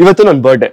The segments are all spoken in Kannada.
ಇವತ್ತು ನನ್ನ birthday.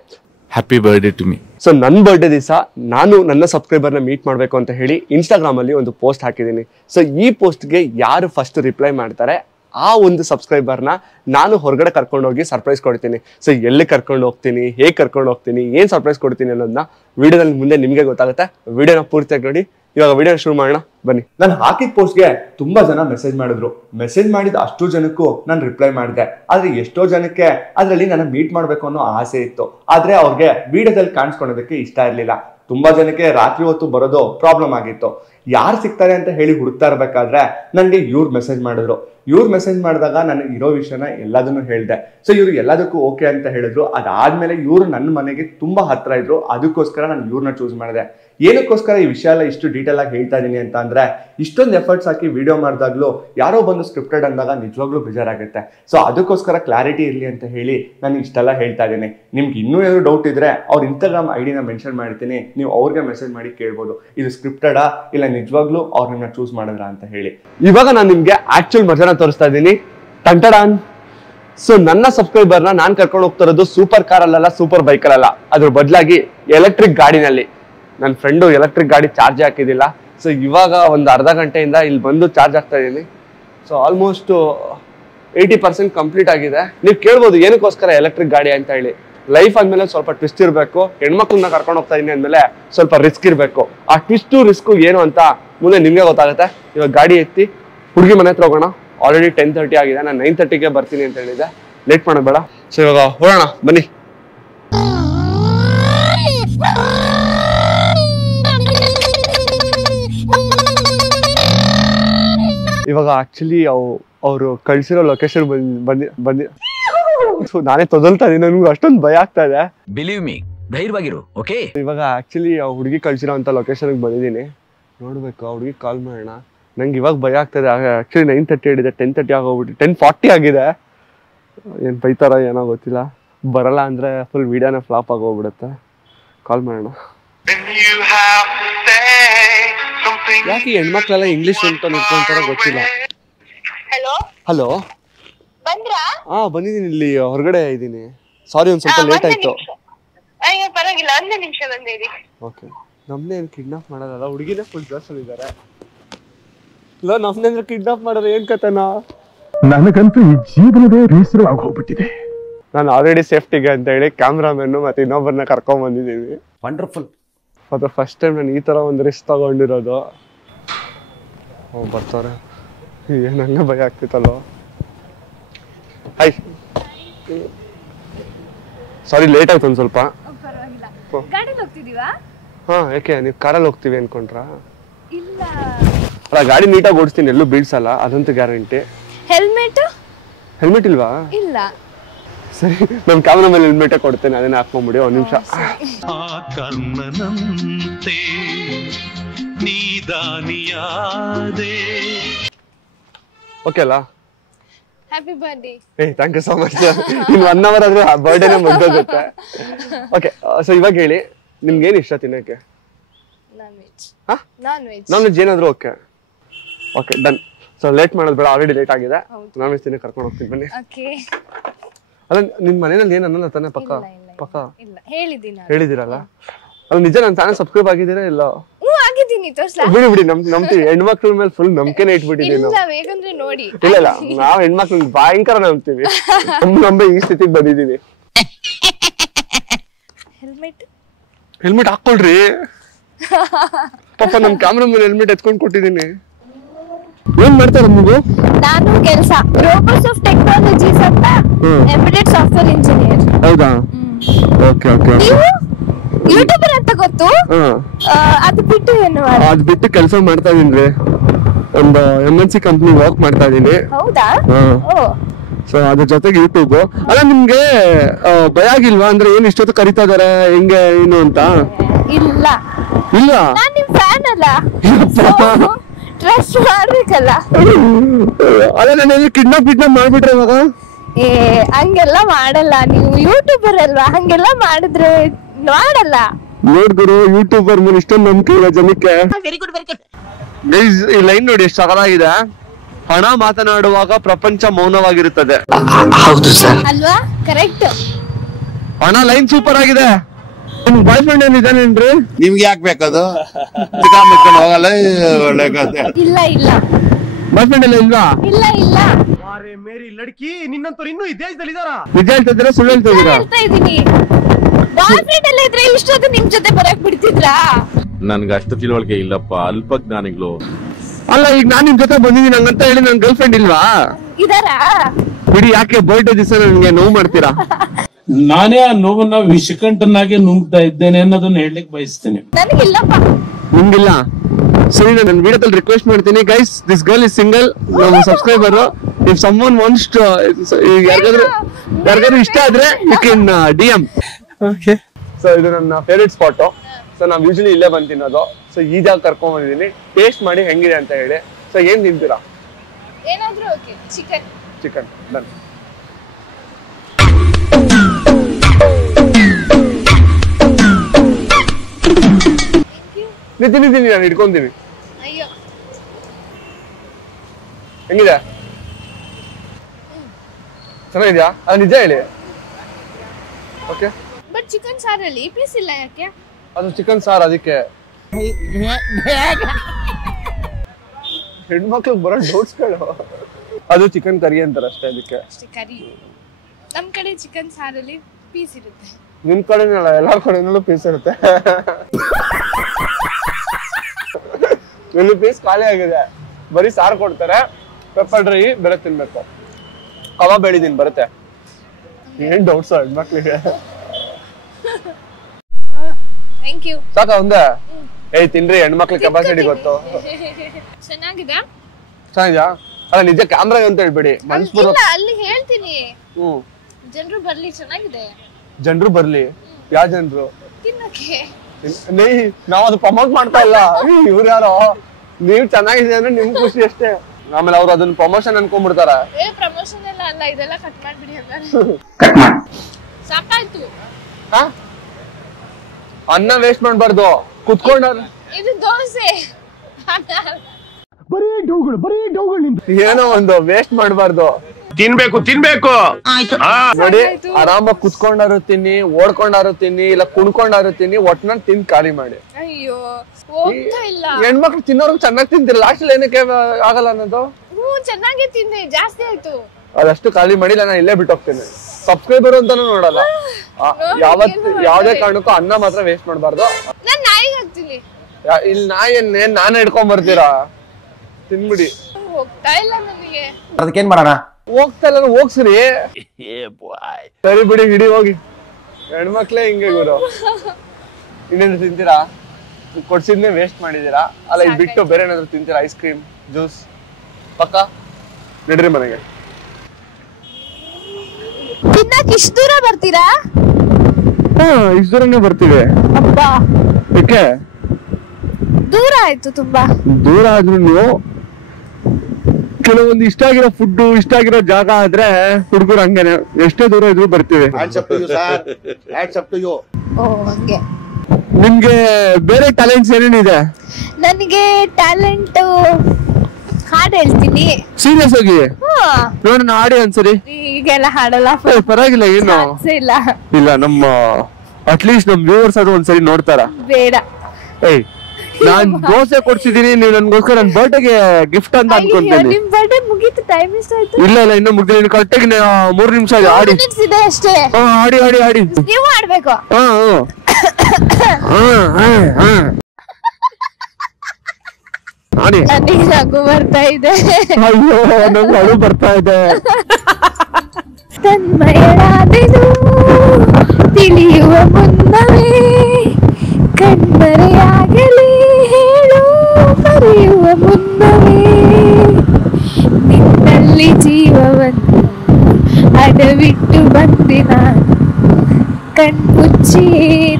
Happy birthday to me. So ನನ್ನ ಬರ್ಡೇ ದಿವಸ ನಾನು ನನ್ನ ಸಬ್ಸ್ಕ್ರೈಬರ್ನ ಮೀಟ್ ಮಾಡಬೇಕು ಅಂತ ಹೇಳಿ ಇನ್ಸ್ಟಾಗ್ರಾಮಲ್ಲಿ ಒಂದು ಪೋಸ್ಟ್ ಹಾಕಿದ್ದೀನಿ. ಸೊ ಈ ಪೋಸ್ಟ್ಗೆ ಯಾರು ಫಸ್ಟ್ ರಿಪ್ಲೈ ಮಾಡ್ತಾರೆ ಆ ಒಂದು ಸಬ್ಸ್ಕ್ರೈಬರ್ನ ನಾನು ಹೊರಗಡೆ ಕರ್ಕೊಂಡೋಗಿ ಸರ್ಪ್ರೈಸ್ ಕೊಡ್ತೀನಿ. ಸೊ ಎಲ್ಲಿ ಕರ್ಕೊಂಡು ಹೋಗ್ತೀನಿ, ಹೇಗೆ ಕರ್ಕೊಂಡು ಹೋಗ್ತೀನಿ, ಏನು ಸರ್ಪ್ರೈಸ್ ಕೊಡ್ತೀನಿ ಅನ್ನೋದನ್ನ ವಿಡಿಯೋದಲ್ಲಿ ಮುಂದೆ ನಿಮಗೆ ಗೊತ್ತಾಗುತ್ತೆ. ವಿಡಿಯೋನ ಪೂರ್ತಿಯಾಗಿ ನೋಡಿ. ಇವಾಗ ವಿಡಿಯೋ ಶುರು ಮಾಡೋಣ ಬನ್ನಿ. ನಾನು ಹಾಕಿದ ಪೋಸ್ಟ್ಗೆ ತುಂಬಾ ಜನ ಮೆಸೇಜ್ ಮಾಡಿದ್ರು. ಮೆಸೇಜ್ ಮಾಡಿದ ಅಷ್ಟು ಜನಕ್ಕೂ ನಾನು ರಿಪ್ಲೈ ಮಾಡಿದೆ. ಆದ್ರೆ ಎಷ್ಟೋ ಜನಕ್ಕೆ ಅದರಲ್ಲಿ ನನ್ನ ಮೀಟ್ ಮಾಡ್ಬೇಕು ಅನ್ನೋ ಆಸೆ ಇತ್ತು. ಆದ್ರೆ ಅವ್ರಿಗೆ ವಿಡಿಯೋದಲ್ಲಿ ಕಾಣಿಸ್ಕೊಳ್ಳೋದಕ್ಕೆ ಇಷ್ಟ ಇರ್ಲಿಲ್ಲ. ತುಂಬಾ ಜನಕ್ಕೆ ರಾತ್ರಿ ಹೊತ್ತು ಬರೋದು ಪ್ರಾಬ್ಲಮ್ ಆಗಿತ್ತು. ಯಾರು ಸಿಗ್ತಾರೆ ಅಂತ ಹೇಳಿ ಹುಡುಕ್ತಾ ಇರ್ಬೇಕಾದ್ರೆ ನನಗೆ ಇವ್ರು ಮೆಸೇಜ್ ಮಾಡಿದ್ರು. ಇವ್ರು ಮೆಸೇಜ್ ಮಾಡಿದಾಗ ನನಗೆ ಇರೋ ವಿಷಯನ ಎಲ್ಲದನ್ನು ಹೇಳಿದೆ. ಸೊ ಇವ್ರು ಎಲ್ಲದಕ್ಕೂ ಓಕೆ ಅಂತ ಹೇಳಿದ್ರು. ಅದಾದ್ಮೇಲೆ ಇವ್ರು ನನ್ನ ಮನೆಗೆ ತುಂಬಾ ಹತ್ರ ಇದ್ರು. ಅದಕ್ಕೋಸ್ಕರ ನಾನು ಇವ್ರನ್ನ ಚೂಸ್ ಮಾಡಿದೆ. ಏನಕ್ಕೋಸ್ಕರ ಈ ವಿಷಯ ಎಲ್ಲ ಇಷ್ಟು ಡೀಟೇಲ್ ಆಗಿ ಹೇಳ್ತಾ ಇದೀನಿ ಅಂತ ಅಂದ್ರೆ, ಇಷ್ಟೊಂದು ಎಫರ್ಟ್ಸ್ ಹಾಕಿ ವಿಡಿಯೋ ಮಾಡಿದಾಗ್ಲೂ ಯಾರೋ ಬಂದು ಸ್ಕ್ರಿಪ್ಟೆಡ್ ಅಂದಾಗ ನಿಜವಾಗ್ಲೂ ಬೇಜಾರಾಗುತ್ತೆ. ಸೊ ಅದಕ್ಕೋಸ್ಕರ ಕ್ಲಾರಿಟಿ ಇರಲಿ ಅಂತ ಹೇಳಿ ನಾನು ಇಷ್ಟೆಲ್ಲ ಹೇಳ್ತಾ ಇದ್ದೀನಿ. ನಿಮ್ಗೆ ಇನ್ನೂ ಏನಾದ್ರು ಡೌಟ್ ಇದ್ರೆ ಅವ್ರ ಇನ್ಸ್ಟಾಗ್ರಾಮ್ ಐಡಿನ ಮೆನ್ಷನ್ ಮಾಡ್ತೀನಿ, ನೀವು ಅವ್ರಿಗೆ ಮೆಸೇಜ್ ಮಾಡಿ ಕೇಳ್ಬೋದು ಇದು ಸ್ಕ್ರಿಪ್ಟೆಡಾ ಇಲ್ಲ ನಿಜವಾಗ್ಲೂ ಅವ್ರು ನಿಮ್ಮನ್ನ ಚೂಸ್ ಮಾಡಿದ್ರ ಅಂತ ಹೇಳಿ. ಇವಾಗ ನಾನು ನಿಮ್ಗೆ ಆಕ್ಚುಲ್ ಮಜಾನ ತೋರಿಸ್ತಾ ಇದ್ದೀನಿ. ಟಂಟಡಾನ್. ಸೊ ನನ್ನ ಸಬ್ಸ್ಕ್ರೈಬರ್ನ ನಾನು ಕರ್ಕೊಂಡು ಹೋಗ್ತಾ ಇರೋದು ಸೂಪರ್ ಕಾರ್ ಅಲ್ಲ, ಸೂಪರ್ ಬೈಕಲ್ ಅಲ್ಲ, ಅದ್ರ ಬದಲಾಗಿ ಎಲೆಕ್ಟ್ರಿಕ್ ಗಾಡಿನಲ್ಲಿ. ನನ್ನ ಫ್ರೆಂಡು ಎಲೆಕ್ಟ್ರಿಕ್ ಗಾಡಿ ಚಾರ್ಜ್ ಹಾಕಿದ್ದಿಲ್ಲ. ಸೊ ಇವಾಗ ಒಂದು ಅರ್ಧ ಗಂಟೆಯಿಂದ ಇಲ್ಲಿ ಬಂದು ಚಾರ್ಜ್ ಆಗ್ತಾ ಇದ್ದೀನಿ. ಸೊ ಆಲ್ಮೋಸ್ಟ್ 80% ಕಂಪ್ಲೀಟ್ ಆಗಿದೆ. ನೀವು ಕೇಳ್ಬೋದು ಏನಕ್ಕೋಸ್ಕರ ಎಲೆಕ್ಟ್ರಿಕ್ ಗಾಡಿ ಅಂತ ಹೇಳಿ. ಲೈಫ್ ಅಂದಮೇಲೆ ಸ್ವಲ್ಪ ಟ್ವಿಸ್ಟ್ ಇರಬೇಕು. ಹೆಣ್ಮಕ್ಳನ್ನ ಕರ್ಕೊಂಡು ಹೋಗ್ತಾ ಇದೀನಿ ಅಂದಮೇಲೆ ಸ್ವಲ್ಪ ರಿಸ್ಕ್ ಇರಬೇಕು. ಆ ಟ್ವಿಸ್ಟು ರಿಸ್ಕು ಏನು ಅಂತ ಮುಂದೆ ನಿಮಗೆ ಗೊತ್ತಾಗುತ್ತೆ. ಇವಾಗ ಗಾಡಿ ಎತ್ತಿ ಹುಡುಗಿ ಮನೆ ಹತ್ರ ಹೋಗೋಣ. ಆಲ್ರೆಡಿ 10:30 ಆಗಿದೆ. ನಾನು 9:30ಗೆ ಬರ್ತೀನಿ ಅಂತ ಹೇಳಿದೆ. ಲೇಟ್ ಮಾಡೋದು ಬೇಡ. ಸೊ ಇವಾಗ ಹೋಗೋಣ ಬನ್ನಿ. ಇವಾಗ ಆಕ್ಚುಲಿ ಅವರು ಕಳ್ಸಿರೋ ಲೊಕೇಶನ್ ಬಂದಿ ನಾನೇ ತೊದಲ್ತಾ ಇದೀನಿ. ನನಗೂ ಅಷ್ಟೊಂದು ಭಯ ಆಗ್ತಾ ಇದೆ. ಬಿಲೀವ್ ಮೀ, ಧೈರ್ಯವಾಗಿರು. ಓಕೆ, ಇವಾಗ ಆಕ್ಚುಲಿ ಆ ಹುಡುಗಿ ಕಳ್ಸಿರೋ ಅಂತ ಲೊಕೇಶನ್ಗೆ ಬಂದಿದ್ದೀನಿ. ನೋಡ್ಬೇಕು, ಆ ಹುಡುಗಿ ಕಾಲ್ ಮಾಡೋಣ. ನಂಗೆ ಇವಾಗ ಭಯ ಆಗ್ತಾಯಿದೆ. ಆ್ಯಕ್ಚುಲಿ 9:30 ಹೇಳಿದೆ, 10:30 ಆಗೋಗ್ಬಿಟ್ಟು 10:40 ಆಗಿದೆ. ಏನು ಬೈತಾರ ಏನೋ ಗೊತ್ತಿಲ್ಲ. ಬರಲ್ಲ ಅಂದರೆ ಫುಲ್ ವಿಡಿಯೋನ ಫ್ಲಾಪ್ ಆಗೋಗ್ಬಿಡುತ್ತೆ. ಕಾಲ್ ಮಾಡೋಣ. ಯಾಕೆ ಹೆಣ್ಮಕ್ಳೆಲ್ಲ ಇಂಗ್ಲಿಷ್ ಅಂತ ನಿಂತ್ಕೊಂತಾರ ಗೊತ್ತಿಲ್ಲ. ಹಲೋ, ಹಾ ಬಂದಿದ್ದೀನಿ. ಇಲ್ಲಿ ಹೊರಗಡೆ ಇದ್ದೀನಿ. ಸಾರಿ, ಒಂದು ಸ್ವಲ್ಪ ಲೇಟ್ ಆಯ್ತು. ಓಕೆ, ನಮ್ದೇ ಏನು ಕಿಡ್ನಾಪ್ ಮಾಡೋದಲ್ಲ, ಹುಡುಗಿನ ಫುಲ್ ಡ್ರೆಸ್ ಅಲ್ಲಿ ಇದ್ದಾರೆ. ಇಲ್ಲ, ನಮ್ದೇಂದ್ರೆ ಕಿಡ್ನಾಪ್ ಮಾಡೋದು ಏನ್ ಕತೆನಾ? ನನಗಂತೂ ಈ ಜೀವನವೇ ಬೇಸರ ಆಗೋಗ್ಬಿಟ್ಟಿದೆ. ನಾನು ಆಲ್ರೆಡಿ ಸೇಫ್ಟಿಗೆ ಅಂತ ಹೇಳಿ ಕ್ಯಾಮ್ರಾಮನ್ನು ಮತ್ತೆ ಇನ್ನೊಬ್ಬರನ್ನ ಕರ್ಕೊಂಡ್ ಬಂದಿದ್ದೀನಿ. ವಂಡರ್ಫುಲ್. ಅದು ಫಸ್ಟ್ ಟೈಮ್ ನಾನು ಈ ತರ ಒಂದು ರಿಸ್ಕ್ ತಗೊಂಡಿರೋದು. ಬರ್ತಾರೆ, ಏನ್ ಹಂಗೆ ಭಯ ಆಗ್ತಿತ್ತಲ್ಲೋ. ಹಾಯ್, ಸಾರಿ ಲೇಟ್ ಆಯ್ತು ಒಂದು ಸ್ವಲ್ಪ. ಹಾ, ಯಾಕೆ ನೀವು ಕಾರಲ್ಲಿ ಹೋಗ್ತೀವಿ ಅನ್ಕೊಂಡ್ರಾ? ಅಲ್ಲ, ಗಾಡಿ ನೀಟಾಗಿ ಓಡಿಸ್ತೀನಿ, ಎಲ್ಲೂ ಬೀಳ್ಸಲ್ಲ, ಅದಂತೂ ಗ್ಯಾರಂಟಿ. ಹೆಲ್ಮೆಟ್ ಇಲ್ವಾ? ಇಲ್ಲ. ಸರಿ, ನಮ್ ಕ್ಯಾಮ್ರಾ ಮೇಲೆ ಹೆಲ್ಮೆಟ್ ಕೊಡ್ತೇನೆ, ಅದನ್ನ ಹಾಕೊಂಡ್ಬಿಡಿ. ಒಂದ್ ನಿಮಿಷ. ಓಕೆ ಅಲ್ಲ? Happy birthday. Thank you so much. ಇನ್ನು 1 hour ಆದ್ರೆ ಬರ್ಡೇನೆ ಮುಗ್ದೋಗುತ್ತೆ. ಓಕೆ, ಸೊ ಇವಾಗ ಹೇಳಿ, ನಿಮ್ಗೆ ಏನ್ ಇಷ್ಟ ತಿನ್ನಕ್ಕೆ? ನಾನ್ ವೆಜ್ ಏನಾದ್ರು okay. Okay, done. So late ಮಾಡೋದು ಬೇಡ, ಆಲ್ರೆಡಿ ಲೇಟ್ ಆಗಿದೆ. ನಾನ್ ವೆಜ್ ತಿನ್ನಕ್ಕೆ ಕರ್ಕೊಂಡು ಹೋಗ್ತೀನಿ ಬನ್ನಿ. ಅಲ್ಲ, ನಿಮ್ ಮನೇಲಿ ಏನ್ ಅನ್ನಲ್ಲ ತಾನೆ? ಪಕ್ಕ ಹೇಳಿದಿರಲ್ಲ? ಅಲ್ಲ, ನಿಜ ನನ್ನ ಚಾನಲ್ ಸಬ್ಸ್ಕ್ರೈಬ್ ಆಗಿದ್ದೀರಾ ಇಲ್ಲ? ಬಿಡಿ ಬಿಡಿ, ನಂಬ್ತೀವಿ. ಹೆಣ್ಮಕ್ಳ ಮೇಲೆ ಫುಲ್ ನಂಬಿಕೆನೆ ಇಟ್ಬಿಟ್ಟಿದೀವಿ ನಾವು. ಇಲ್ಲ ಇಲ್ಲ, ನಾವ್ ಹೆಣ್ಮಕ್ಳು ಭಯಂಕರ ನಂಬ್ತೀವಿ. ನಂಬೆ ಈ ಸ್ಥಿತಿಗೆ ಬಂದಿದೀವಿ. ಹೆಲ್ಮೆಟ್ ಹಾಕೊಳ್ರಿ ಪಾಪ. ನಮ್ ಕ್ಯಾಮ್ರಾ ಮೇಲೆ ಹೆಲ್ಮೆಟ್ ಎತ್ಕೊಂಡ್ ಕೊಟ್ಟಿದೀನಿ. ಏನ್ ಮಾಡ್ತಾರ ನೀವು? ನಾನು ಕೆಲಸ ರೋಬೋಟ್ಸ್ ಆಫ್ ಟೆಕ್ನಾಲಜೀಸ್ ಅಂತ ಎಂಬೆಡೆಡ್ ಸಾಫ್ಟ್ವೇರ್ ಇಂಜಿನಿಯರ್. ಹೌದಾ? Okay okay. ಯೂಟ್ಯೂಬರ್ ಅಂತ ಗೊತ್ತು. ಅದು ಬಿಟ್ಟು ಏನು? ಅದ್ ಬಿಟ್ಟು ಕೆಲಸ ಮಾಡ್ತಾ ಇದೀನಿ. ಒಂದು MNC ಕಂಪ್ನಿ ವರ್ಕ್ ಮಾಡ್ತಾ ಇದೀನಿ. ಹೌದಾ? ಸೊ ಅದ್ರ ಜೊತೆಗೆ ಯೂಟ್ಯೂಬ್. ಅಲ್ಲ, ನಿಮ್ಗೆ ಭಯ ಆಗಿಲ್ವಾ? ಅಂದ್ರೆ ಏನ್ ಇಷ್ಟೊತ್ತು ಕರಿತಾ ಇದಾರೆ, ಹೆಂಗೆ ಏನು ಅಂತ? ಇಲ್ಲ ಇಲ್ಲ, ನಾನ್ ನಿಮ್ ಫ್ಯಾನ್ ಅಲ್ಲ, ಟ್ರಸ್ಟ್ ಮಾಡ್ಬೇಕಲ್ಲ. ಅಲ್ಲ, ನಾನು ಕಿಡ್ನಾಪ್ ಮಾಡ್ಬಿಟ್ರೆ ಇವಾಗ? ಹಂಗೆಲ್ಲ ಮಾಡಲ್ಲ. ನೀವು ಯೂಟ್ಯೂಬರ್ ಅಲ್ವಾ, ಹಂಗೆಲ್ಲ ಮಾಡಿದ್ರೆ ಮಾಡಲ್ಲ. ನೋಡ್ಗುರು, ಯೂಟ್ಯೂಬರ್ ಮೇಲೆ ಇಷ್ಟೊಂದು ನಂಬಿಕೆ ಇಲ್ಲ ಜನಕ್ಕೆ. ಗೈಸ್, ಈ ಲೈನ್ ನೋಡಿ ಎಷ್ಟು ಸಗಲಾಗಿದೆ. ಹಣ ಮಾತನಾಡುವಾಗ ಪ್ರಪಂಚ ಮೌನವಾಗಿರುತ್ತದೆ. ಅಲ್ವಾ? ಕರೆಕ್ಟ್. ಅಣ್ಣ ಲೈನ್ ಸೂಪರ್ ಆಗಿದೆ. ನಿಮ್ ಬಾಯ್ ಫ್ರೆಂಡ್ ಏನಿದ್ದಾನೇನ್ರಿ? ನಿಮ್ಗೆ ಯಾಕೆ ಬೇಕದು? ಸಿಕ್ಕಾಮಿಕ್ಕೊಂಡು ಹೋಗಲ್ಲ ಒಳ್ಳೆ ಕತೆ. ಇಲ್ಲ ಇಲ್ಲ ಬಾಯ್ ಫ್ರೆಂಡ್ ಎಲ್ಲ ಇಲ್ವಾ? ಇಲ್ಲ ಇಲ್ಲ ಮೇರಿ ಲಡ್ಕಿ ನಿನ್ನಂತವ್ರು ಇನ್ನೂ ಈ ದೇಶದಲ್ಲಿ ಇದಾರ? ನಿಜ ಹೇಳ್ತಿದ್ದೀರಾ ಸುಳ್ಳು ಹೇಳ್ತಿದ್ದೀರಾ? ಹೇಳ್ತಾ ಇದೀನಿ. ಬಾಯ್ ಫ್ರೆಂಡ್ ಎಲ್ಲ ಇದ್ರೆ ಇಷ್ಟೊತ್ತು ನಿಮ್ ಜೊತೆ ಬರಕ್ ಬಿಡ್ತಿದ್ರಾ? ನನ್ಗೆ ಅಷ್ಟು ತಿಳುವಳಿಕೆ ಇಲ್ಲಪ್ಪ, ಅಲ್ಪ ಜ್ಞಾನಿಗಳು. ಅಲ್ಲ ಈಗ ನಾನ್ ನಿಮ್ ಜೊತೆ ಬಂದಿದ್ದೀನಿ ಹಂಗಂತ ಹೇಳಿ ನನ್ ಗರ್ಲ್ ಫ್ರೆಂಡ್ ಇಲ್ವಾ? ಇದಾರಾ? ಬಿಡಿ, ಯಾಕೆ ಬರ್ಡೇ ದಿವಸ ನನ್ಗೆ ನೋವು ಮಾಡ್ತೀರಾ? ನಾನೇ ಆ ನೋವನ್ನ ವಿಷಕಂಠನಾಗಿ ನುಂಗ್ತಾ ಇದ್ದೇನೆ ಅನ್ನೋದನ್ನ ಹೇಳಲಿಕ್ಕೆ ಬಯಸ್ತೇನೆ. ನನಗಿಲ್ಲಪ್ಪ. ನಿಮ್ಗಿಲ್ಲ? ಸರಿ, ನಾನು ವಿಡಿಯೋದಲ್ಲಿ ರಿಕ್ವೆಸ್ಟ್ ಮಾಡ್ತೀನಿ, guys this girl is single, ನಮ್ಮ subscriber. If someone wants to, ಯಾರಿಗಾದ್ರೂ ಇಷ್ಟ ಆದ್ರೆ you can DM. Okay, so ಇದು ನನ್ನ ಫೇವರೇಟ್ ಸ್ಪಾಟ್. ಸೊ ನಾವು ಯೂಶಲಿ ಇಲ್ಲೇ ಬಂದು ತಿನ್ನೋದು. ಸೊ ಈ ಜಾಗ ಕರ್ಕೊಂಡ್ ಬಂದಿದ್ದೀನಿ, ಟೇಸ್ಟ್ ಮಾಡಿ ಹೆಂಗಿದೆ ಅಂತ ಹೇಳಿ. ಸೊ ಏನ್ ತಿಂತೀರಾ? ಏನಾದ್ರೂ ಓಕೆ. ಚಿಕನ್. Chicken done. ತಿಂತೀನಿ, ನಾನು ಇಟ್ಕೊಂತೀನಿ. ಅಯ್ಯೋ, ಹೆಂಗಿದೆ? ಚೆನ್ನಾಗಿದ್ಯಾ? ಅದು ನಿಜ ಹೇಳಿ. ಓಕೆ, ಬಟ್ ಚಿಕನ್ ಸಾರಲ್ಲಿ ಪೀಸ್ ಇಲ್ಲ ಯಾಕೆ? ಅದು ಚಿಕನ್ ಸಾರ್, ಅದಕ್ಕೆ ಹೆಣ್ಮಕ್ಳಿಗೆ ಬರೋ ಡೌಟ್ಸ್ಗಳು. ಅದು ಚಿಕನ್ ಕರಿ ಅಂತಾರೆ ಅಷ್ಟೇ, ಅದಕ್ಕೆ ಅಷ್ಟೇ ಕರಿ. ನಮ್ ಕಡೆ ಚಿಕನ್ ಸಾರಲ್ಲಿ ಪೀಸ್ ಇರುತ್ತೆ. ನಿಮ್ ಕಡೆನಲ್ಲ, ಎಲ್ಲಾರ ಕಡೆನಲ್ಲೂ ಪೀಸ್ ಇರುತ್ತೆ. ಇಲ್ಲಿ ಪೀಸ್ ಖಾಲಿ ಆಗಿದೆ, ಬರೀ ಸಾರು ಕೊಡ್ತಾರೆ. ಪೆಪ್ಪರ್ ಡ್ರೈ ಬೇರೆ ತಿನ್ಬೇಕು. ಕಬಾಬ್ ಹೇಳಿದೀನಿ, ಬರುತ್ತೆ. ಏನ್ ಡೌಟ್ಸ್ ಹೆಣ್ಮಕ್ಳಿಗೆ? Thank you. ಸಾಕ ಒಂದೇ? ಏಯ್ ತಿನ್ರಿ, ಹೆಣ್ಮಕ್ಳಿಗೆ ಕೆಪಾಸಿಟಿ ಗೊತ್ತು. ಚೆನ್ನಾಗಿದೆ. ಚೆನ್ನಾಗಿದ್ಯಾ? ಅಲ್ಲ ನಿಜ ಕ್ಯಾಮ್ರಾಗ ಅಂತ ಹೇಳ್ಬೇಡಿ, ಮನ್ಸ್ಪೂರ್ವ. ಅಲ್ಲಿ ಹೇಳ್ತೀನಿ, ಹ್ಮ್, ಜನರು ಬರ್ಲಿ, ಚೆನ್ನಾಗಿದೆ. ಜನರು ಬರ್ಲಿ. ಯಾವ ಜನರು? ತಿನ್ನಕ್ಕೆ. ನಾವ್ ಅದು ಪ್ರಮೋಟ್ ಮಾಡ್ತಾ ಇಲ್ಲ. ಇವ್ರು ಯಾರೋ, ನೀವ್ ಚೆನ್ನಾಗಿದೆ ಅಂದ್ರೆ ನಿಮ್ ಖುಷಿ ಅಷ್ಟೇ. ಆಮೇಲೆ ಅವ್ರು ಅದನ್ನ ಪ್ರಮೋಷನ್ ಅನ್ಕೊಂಡ್ಬಿಡ್ತಾರ. ಪ್ರಮೋಷನ್ ಎಲ್ಲ ಅಲ್ಲ, ಇದೆಲ್ಲ ಕಟ್ ಮಾಡ್ಬಿಡಿ ಹಂಗಾರೆ. ಸಾಕಾಯ್ತು. ಅನ್ನ ವೇಸ್ಟ್ ಮಾಡ್ಬಾರ್ದು, ಕುತ್ಕೊಂಡ. ಇದು ದೋಸೆ. ಬರೀ ಡೌಗಳು ನಿಮ್ದು. ಏನೋ ಒಂದು ವೇಸ್ಟ್ ಮಾಡ್ಬಾರ್ದು. ತಿನ್ಬೇಕು. ನೋಡಿ, ಆರಾಮಾಗಿ ಕುತ್ಕೊಂಡಾರು ತಿನ್ನಿ, ಓಡ್ಕೊಂಡಾರು ತಿನ್ನಿ, ಇಲ್ಲ ಕುಣ್ಕೊಂಡಾರು ತಿನ್ನಿ, ಒಟ್ನಲ್ಲಿ ತಿನ್ ಖಾಲಿ ಮಾಡಿ. ಅಯ್ಯೋ, ಹೋಗ್ತಾ ಇಲ್ಲ. ಹೆಣ್ಮಕ್ಳು ತಿನ್ನೋರ್ಗು ಚೆನ್ನಾಗಿ ತಿಂತೀರಿ, ಲಾಸ್ಟ್ ಏನಕ್ಕೆ ಆಗಲ್ಲ ಅನ್ನೋದು? ಚೆನ್ನಾಗಿ ತಿಂದೆ, ಜಾಸ್ತಿ ಆಯ್ತು. ಅದಷ್ಟು ಖಾಲಿ ಮಾಡಿಲ್ಲ, ನಾನು ಇಲ್ಲೇ ಬಿಟ್ಟು ಹೋಗ್ತೇನೆ. ಸಬ್ಸ್ಕ್ರೈಬರ್ ಅಂತಾನು ನೋಡಲ್ಲ. ಯಾವ್ದೇ ಕಾರಣಕ್ಕೂ ಅನ್ನ ಮಾತ್ರ ವೇಸ್ಟ್ ಮಾಡ್ಬಾರ್ದು. ನಾನ್ ನಾಯಿಗೆ ಹಾಕ್ತೀನಿ. ಇಲ್ಲಿ ನಾನ್ ಹಿಡ್ಕೊಂಡ್ ಬರ್ತೀರಾ? ತಿನ್ಬಿಡಿ. ಹೋಗ್ತಾ ಇಲ್ಲ ನನಗೆ. ಅದಕ್ಕೇನ್ ಮಾಡೋಣ? ಹೋಗ್ತಾ ಇಲ್ಲ, ಹೋಗ್ಸ್ರಿ. ಸರಿ ಬಿಡಿ, ಹಿಡಿ ಹೋಗಿ. ಹೆಣ್ಮಕ್ಳೇ ಹಿಂಗೆ ಗುರು. ಇನ್ನೇನು ತಿಂತೀರಾ? ಕೊಡ್ಸಿದ್ನೆ ವೇಸ್ಟ್ ಮಾಡಿದೀರಾ ಅಲ್ಲ. ಇದು ಬಿಟ್ಟು ಬೇರೆ ಏನಾದ್ರು ತಿಂತೀರಾ? Ice cream, juice? ಪಕ್ಕ ನಡ್ರಿ ಮನೆಗೆ. ತಿನ್ನಕ್ ಇಷ್ಟ ದೂರ ಬರ್ತೀರಾ? ಇಷ್ಟು ದೂರನೇ ಬರ್ತೀವಿ. ಅಬ್ಬಾ, ಯಾಕೆ ದೂರ ಆಯ್ತು ತುಂಬಾ. ದೂರ ಆದ್ರೂ ಕೆಲವೊಂದು ಇಷ್ಟ ಆಗಿರೋ ಫುಡ್, ಇಷ್ಟ ಆಗಿರೋ ಜಾಗ ಆದ್ರೆ ಹುಡುಗರು ಹಂಗೇನೆ, ಎಷ್ಟೇ ದೂರ ಇದ್ರು ಬರ್ತೀವಿ. ಓ ಹಂಗೆ. ನಿಮ್ಗೆ ಬೇರೆ ಟ್ಯಾಲೆಂಟ್ಸ್ ಏನೇನಿದೆ? ನನಗೆ ಟ್ಯಾಲೆಂಟ್ ಹಾಡು ಹೇಳ್ತೀನಿ. ಸೀರಿಯಸ್ ಆಗಿ ನೋಡೋಣ, ಹಾಡಿ ಒಂದ್ಸರಿ. ಈಗೆಲ್ಲ ಹಾಡಲ್ಲ, ಪರವಾಗಿಲ್ಲ, ಏನು ಇಲ್ಲ. ಇಲ್ಲ, ನಮ್ಮ ಅಟ್ಲೀಸ್ಟ್ ನಮ್ ವ್ಯೂವರ್ಸ್ ಅದು ಒಂದ್ಸರಿ ನೋಡ್ತಾರ. ಬೇಡ. ಏಯ್, ನಾನ್ ದೋಸೆ ಕೊಡ್ಸಿದೀನಿ, ನೀವು ನನ್ಗೋಸ್ಕರ ನನ್ ಬರ್ಡೇಗೆ ಗಿಫ್ಟ್ ಅಂತ ಅನ್ಕೊಂತೀನಿ. ನಿಮ್ ಬರ್ಡೇ ಮುಗೀತು, ಟೈಮ್ ಎಷ್ಟು ಆಯ್ತು? ಇಲ್ಲ ಇನ್ನು ಮುಗ್ದಿಲ್ಲ, ಕರೆಕ್ಟಾಗಿ 3 ನಿಮಿಷ ಆಡಿ. ಇದೆ ಅಷ್ಟೇ. ಆಡಿ. ನೀವು ಆಡ್ಬೇಕು. ಆಡಿ. ನನಗೆ ನಗು ಬರ್ತಾ ಇದೆ. ಅಯ್ಯೋ, ನಂಗೆ ಅಳು ಬರ್ತಾ ಇದೆ. ತನ್ಮಯರಾದೆನು ತಿಳಿಯುವ ಮುನ್ನವೇ, ಕಣ್ಮರೆಯಾಗಲಿ ಹೇಳು ಮರೆಯುವ ಮುನ್ನವೇ, ನಿನ್ನಲ್ಲಿ ಜೀವವನ್ನು ಅಡವಿಟ್ಟು ಬಂದೆ ನಾನು, ಕಣ್ಮುಚ್ಚಿ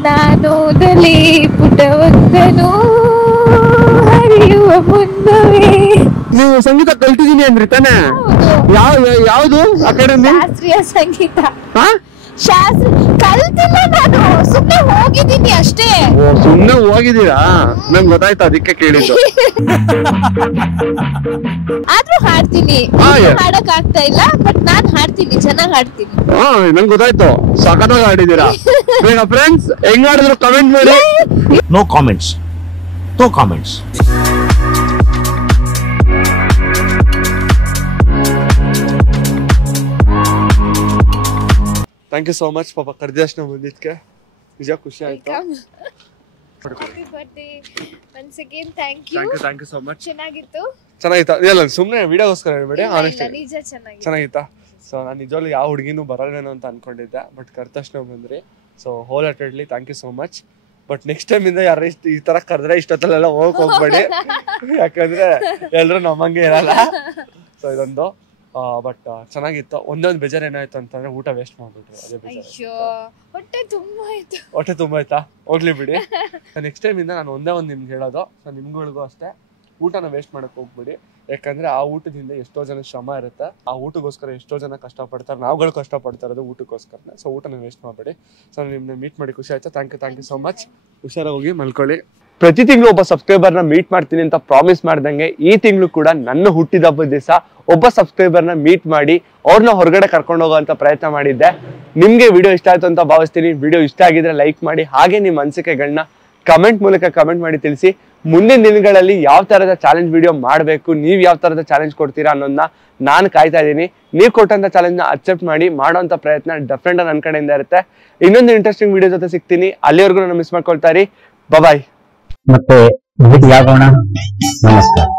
ನಾನೋದಲಿ ಪುಟವೊಂದನು ಹರಿಯುವ ಮುನ್ನವೇ. ನೀವು ಸಂಗೀತ ಕಲ್ತಿದೀನಿ ಅಂದ್ರಿ ತಾನೆ? ಯಾವ್ದು ಅಕಾಡೆಮಿ? ಶಾಸ್ತ್ರೀಯ ಸಂಗೀತ. ಕಲ್ತಿಲ್ಲ ನಾನು, ಸುಮ್ನೆ ಹೋಗಿದ್ದೀನಿ ಅಷ್ಟೇ. ಸುಮ್ನೆ ಹೋಗಿದ್ದೀರಾ? ನಂಗೆ ಗೊತ್ತಾಯ್ತು, ಅದಕ್ಕೆ ಕೇಳಿದ್ದು. ಆದ್ರೂ ಹಾಡ್ತೀನಿ, ಹಾಡಕ್ ಆಗ್ತಾ ಇಲ್ಲ, ಬಟ್ ನಾನ್ ಹಾಡ್ತೀನಿ, ಚೆನ್ನಾಗ್ ಹಾಡ್ತೀನಿ. ನಂಗೆ ಗೊತ್ತಾಯ್ತು, ಸಖತ್ತಾಗಿ ಆಡಿದ್ದೀರಾ. ಬೇಗ ಫ್ರೆಂಡ್ಸ್ ಹೆಂಗ್ ಆಡಿದ್ರು ಕಮೆಂಟ್ ಮಾಡಿ. No comments, no comments. Thank you so much ಪಾಪ, ಕರ್ದಿಯಷ್ಟು ಬಂದಿದ್ಕೆ ನಿಜ ಖುಷಿ ಆಯ್ತು. Happy birthday once again, thank you. Thank you so much. ಚೆನ್ನಾಗಿತ್ತಾ? ಇಲ್ಲ ಸುಮ್ಮನೆ ವಿಡಿಯೋಗೋಸ್ಕರ ಹೇಳ್ಬೇಡಿ, ಆನೆಸ್ಟ್ ನಿಜ ಚೆನ್ನಾಗಿತ್ತಾ? ಸೊ ನಾನು ನಿಜವಾಗ್ಲೂ ಯಾವ ಹುಡುಗಿನೂ ಬರಲ್ವೇನೋ ಅಂತ ಅನ್ಕೊಂಡಿದ್ದೆ, ಬಟ್ ಕರ್ತಕ್ಷಣ ಬಂದ್ರಿ. So wholeheartedly thank you so much. But next time ಇಂದ ಯಾರು ಈ ತರ ಕರೆದ್ರೆ ಇಷ್ಟೊತ್ತಲ್ಲೆಲ್ಲ ಹೋಗ್ಬೇಡಿ, ಯಾಕಂದ್ರೆ ಎಲ್ರು ನಮ್ಮಂಗೆ ಇರಲ್ಲ. ಸೊ ಇದೊಂದು ಬಟ್ ಚೆನ್ನಾಗಿತ್ತು. ಒಂದೇ ಒಂದು ಬೇಜಾರು ಏನಾಯ್ತು ಅಂತಂದ್ರೆ ಊಟ ವೇಸ್ಟ್ ಮಾಡ್ಬಿಟ್ರಿ, ಅದೇ ಬೇಜಾರು. ಹೊಟ್ಟೆ ತುಂಬ ಆಯ್ತಾ? ಹೋಗ್ಲಿ ಬಿಡಿ. ನೆಕ್ಸ್ಟ್ ಟೈಮ್ ಇಂದ ನಾನು ಒಂದೇ ಒಂದು ನಿಮ್ಗೆ ಹೇಳೋದು, ನಿಮ್ಗಳಿಗೂ ಅಷ್ಟೇ, ಊಟನ ವೇಸ್ಟ್ ಮಾಡಕ್ ಹೋಗ್ಬಿಡಿ. ಯಾಕಂದ್ರೆ ಆ ಊಟದಿಂದ ಎಷ್ಟೋ ಜನ ಶ್ರಮ ಇರುತ್ತೆ, ಆ ಊಟಕ್ಕೋಸ್ಕರ ಎಷ್ಟೋ ಜನ ಕಷ್ಟಪಡ್ತಾರೆ, ನಾವುಗಳು ಕಷ್ಟಪಡ್ತಾ ಇರೋದು ಊಟಕ್ಕೋಸ್ಕರನೇ. ಸೊ ಊಟನ ವೇಸ್ಟ್ ಮಾಡಬೇಡಿ. ಸೊ ನಿಮ್ಮನ್ನ ಮೀಟ್ ಮಾಡಿ ಖುಷಿ ಆಯ್ತು. Thank you so much. ಹುಷಾರಾಗಿ ಹೋಗಿ ಮಲ್ಕೊಳ್ಳಿ. ಪ್ರತಿ ತಿಂಗಳು ಒಬ್ಬ ಸಬ್ಸ್ಕ್ರೈಬರ್ನ ಮೀಟ್ ಮಾಡ್ತೀನಿ ಅಂತ ಪ್ರಾಮಿಸ್ ಮಾಡ್ದಂಗೆ ಈ ತಿಂಗಳು ಕೂಡ ನನ್ನ ಹುಟ್ಟಿದಬ್ಬದ ದಿವಸ ಒಬ್ಬ ಸಬ್ಸ್ಕ್ರೈಬರ್ನ ಮೀಟ್ ಮಾಡಿ ಅವ್ರನ್ನ ಹೊರಗಡೆ ಕರ್ಕೊಂಡು ಹೋಗುವಂತ ಪ್ರಯತ್ನ ಮಾಡಿದ್ದೆ. ನಿಮ್ಗೆ ವಿಡಿಯೋ ಇಷ್ಟ ಆಯ್ತು ಅಂತ ಭಾವಿಸ್ತೀನಿ. ವಿಡಿಯೋ ಇಷ್ಟ ಆಗಿದ್ರೆ ಲೈಕ್ ಮಾಡಿ, ಹಾಗೆ ನಿಮ್ಮ ಅನಿಸಿಕೆಗಳನ್ನ ಕಮೆಂಟ್ ಮೂಲಕ ಕಮೆಂಟ್ ಮಾಡಿ ತಿಳಿಸಿ. ಮುಂದಿನ ದಿನಗಳಲ್ಲಿ ಯಾವ ತರದ ಚಾಲೆಂಜ್ ವಿಡಿಯೋ ಮಾಡಬೇಕು, ನೀವು ಯಾವ ತರದ ಚಾಲೆಂಜ್ ಕೊಡ್ತೀರಾ ಅನ್ನೋದನ್ನ ನಾನು ಕಾಯ್ತಾ ಇದ್ದೀನಿ. ನೀವು ಕೊಟ್ಟಂತ ಚಾಲೆಂಜ್ನ ಅಕ್ಸೆಪ್ಟ್ ಮಾಡಿ ಮಾಡೋಂಥ ಪ್ರಯತ್ನ ಡೆಫಿನೆಟ್ ನನ್ನ ಕಡೆಯಿಂದ ಇರುತ್ತೆ. ಇನ್ನೊಂದು ಇಂಟ್ರೆಸ್ಟಿಂಗ್ ವಿಡಿಯೋ ಜೊತೆ ಸಿಗ್ತೀನಿ. ಅಲ್ಲಿವರೆಗೂ ನಾನು ಮಿಸ್ ಮಾಡ್ಕೊಳ್ತಾ ಇರಿ. ಬಾಯ್. ಮತ್ತೆ ಭೇಟಿಯಾಗೋಣ. ನಮಸ್ಕಾರ.